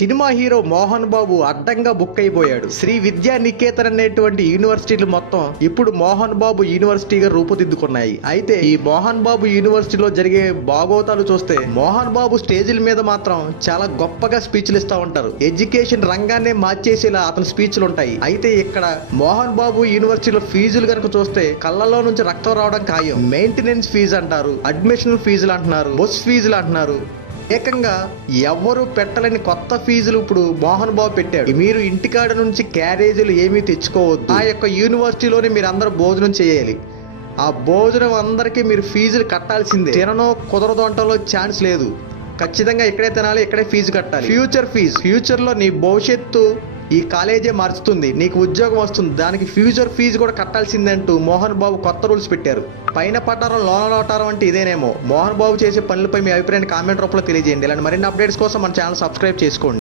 Cinema hero Mohan Babu అడ్డంగా book అయిపోయాడు. శ్రీ విద్యా నికేతన్ అనేటువంటి యూనివర్సిటీలు మొత్తం ఇప్పుడు మోహన్ బాబు యూనివర్సిటీగా రూపుదిద్దుకున్నాయి. అయితే ఈ మోహన్ బాబు యూనివర్సిటీలో జరిగే బాగోతాలు చూస్తే మోహన్ బాబు స్టేజీల మీద మాత్రం చాలా గొప్పగా స్పీచ్లు ఇస్తా ఉంటారు. ఎడ్యుకేషన్ రంగాన్నే మార్చేసేలా అతని స్పీచ్లు ఉంటాయి. అయితే ఇక్కడ మోహన్ బాబు యూనివర్సిటీలో ఫీజులు కనుక చూస్తే కళ్ళలో నుంచి రక్తం రావడం ఖాయం. మెయింటెనెన్స్ ఫీజు అంటారు, అడ్మిషన్ ఫీజులు అంటున్నారు, బస్ ఫీజులు అంటున్నారు. ఏకంగా ఎవరు పెట్టలేని కొత్త ఫీజులు ఇప్పుడు మోహన్ బాబు పెట్టాడు. మీరు ఇంటికాడ నుంచి క్యారేజీలు ఏమీ తెచ్చుకోవద్దు. ఆ యొక్క యూనివర్సిటీలోనే మీరు అందరూ భోజనం చేయాలి. ఆ భోజనం అందరికీ మీరు ఫీజులు కట్టాల్సిందే. తిననో కుదరదు అంటలో ఛాన్స్ లేదు. ఖచ్చితంగా ఇక్కడే తినాలి, ఇక్కడే ఫీజు కట్టాలి. ఫ్యూచర్ లో నీ భవిష్యత్తు ఈ కాలేజే మార్చుతుంది, నీకు ఉద్యోగం వస్తుంది, దానికి ఫ్యూచర్ ఫీజు కూడా కట్టాల్సిందంటూ మోహన్ బాబు కొత్త రూల్స్ పెట్టారు. పైన పట్టారం లోన లోటారం అంటే ఇదేనేమో. మోహన్ బాబు చేసే పనులపై మీ అభిప్రాయాన్ని కామెంట్ రూపంలో తెలియజేయండి. ఇలాంటి మరిన్ని అప్డేట్స్ కోసం మన ఛానల్ సబ్స్క్రైబ్ చేసుకోండి.